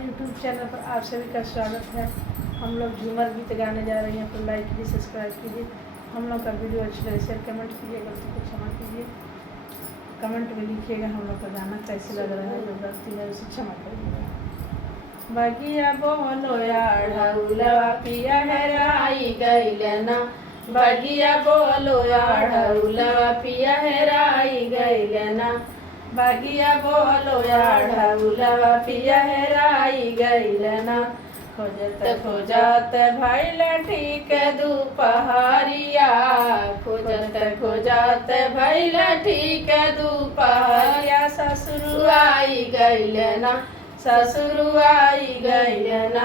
हमारे YouTube channel पर आप सभी का स्वागत है। हम लोग झूमर गीत गाने जा रहे हैं, तो लाइक कीजिए, सब्सक्राइब कीजिए। हम लोग का वीडियो अच्छा लगे शेयर कमेंट कीजिए, गलती को क्षमा कीजिए। कमेंट में लिखिएगा हम लोग का गाना कैसे लग रहा है, जो गलती है उसे क्षमा करिएगा। बगिया बोलो ढौलवा पिया हेराई गइलना, बगिया बोलो ढौलवा पिया हेराई गइलना, बगिया बोलो ढौलवा पिया हेराई गइलना। खोजत खोजत भइल ठीक दुपहरिया, खोजत खोजत भइल ठीक दुपहरिया। ससुर आई गइलना, ससुर आई गइलना,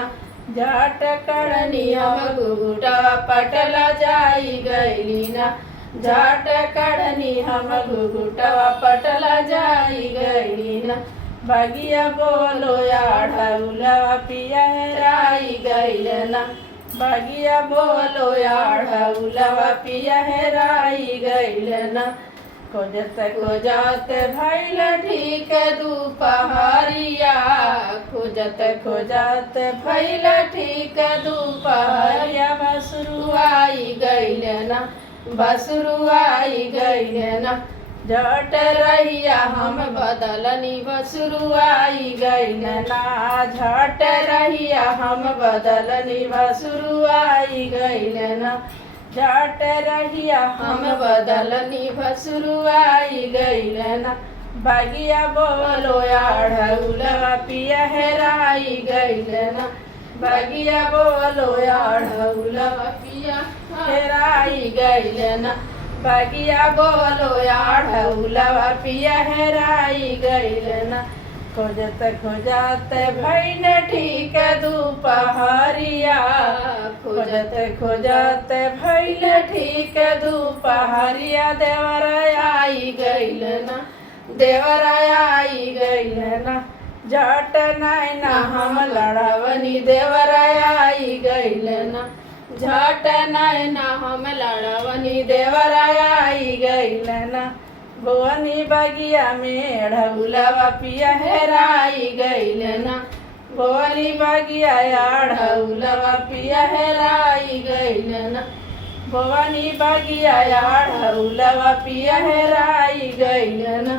झट करनी हम घुघुटा पटला जाई गइलीना, झट करनी हम घुघुटवा पटला जाई गइलीना। बगिया बोलो ढौलवा पिया हेराई गइलना, बगिया बोलो ढौलवा पिया हेराई गइलना। खोजत खोजत भइल ठीक दुपहरिया, खोजत खोजत भइल ठीक दुपहरिया। बसुरु आई गइलना, बसुरु आई गइलना, झट रहिया हम बदलनी, बसुरु आई गइलना, झट रहिया हम बदलनी, बसुरु आई गइलना, झट रहिया हम बदलनी, बसुरु आई गइलना। बगिया बोलो ढौलवा पिया हेराई गइलना, बगिया बोलो ढौलवा पिया हेराई गइलना, बगिया बोलो ढौलवा पिया हेराई गइलना। खोजत खोजत भइल ठीक दुपहरिया, खोजत खोजत भइल ठीक दुपहरिया। देवरा आई गइलना, देवरा आई गइलना, झट नैना हम लड़वनी, देवरा आई गइलना, झट नैना हम लड़वनी, देवरा आई गइलना। बोअनी बगिया में ढौलवा पिया हेराई गइलना, बोअनी बगिया ढौलवा पिया हेराई गइलना, बोअनी बगिया ढौलवा पिया हेराई गइलना।